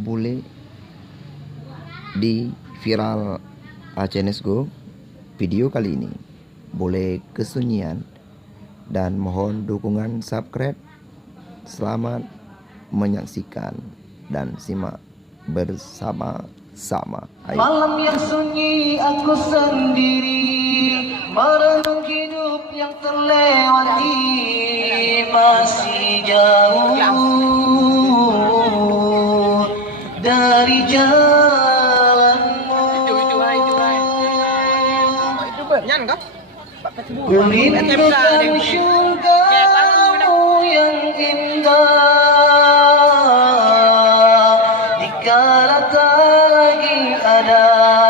boleh di viral channel Go. Video kali ini boleh kesunyian dan mohon dukungan subscribe. Selamat menyaksikan dan simak bersama-sama. Malam yang sunyi aku sendiri, merenung hidup yang terlewati, masih jauh dari jalanmu. Merindukan syurgamu yang indah, dikala tak lagi ada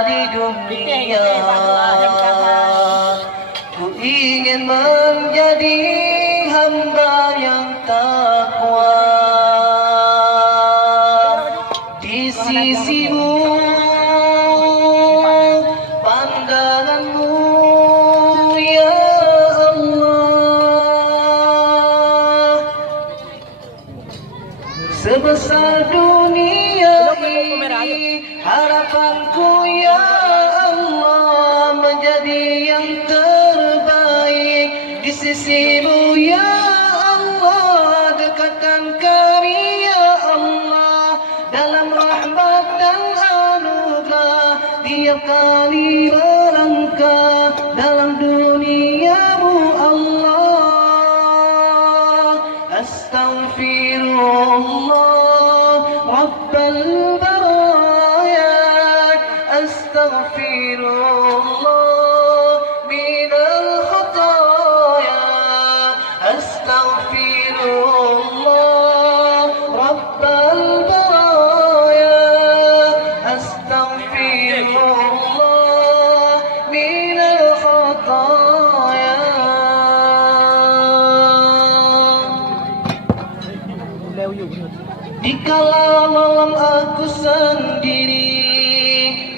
di dunia. Ku ingin menjadi hamba yang takwa di sisimu. Pandanganmu ya Allah, sebesar dunia ini, harapanku ya Allah, menjadi yang terbaik di sisimu ya Allah. Dekatkan kami ya Allah dalam rahmat dan anugerah, tiap kali melangkah dalam duniamu Allah. Astaghfirullah Rabbal baraya, astaghfirullah minal khataya, astaghfirullah Rabbal baraya, astaghfirullah minal khataya. Dikala malam aku sendiri,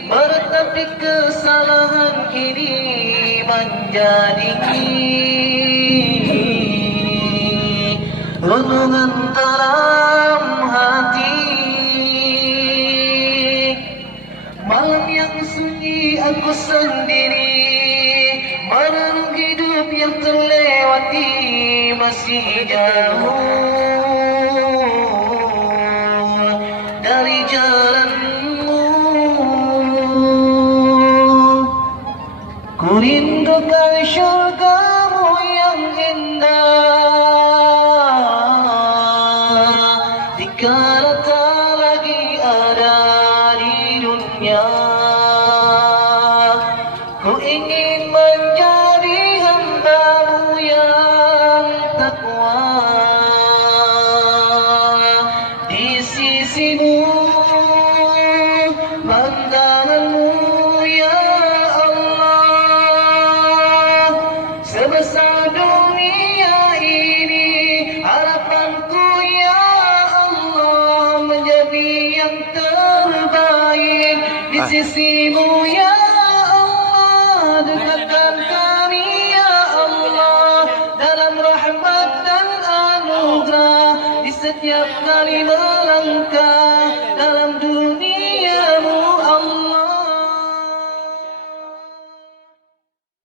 meretap di kesalahan ini, menjadi renungan dalam hati. Malam yang sunyi aku sendiri, merenung hidup yang terlewati, masih jauh dari jalanmu. Ku rindukan syurgamu yang indah, dikala tak lagi ada di dunia. Ku ingin menjadi hamba-Mu yang takwa di sisimu. Pandanganmu ya Allah, sebesar dunia ini, harapanku ya Allah, menjadi yang terbaik di sisimu ya Allah. Dekatkan kami ya Allah dalam rahmat dan anugerah, di setiap kali melangkah dalam dunia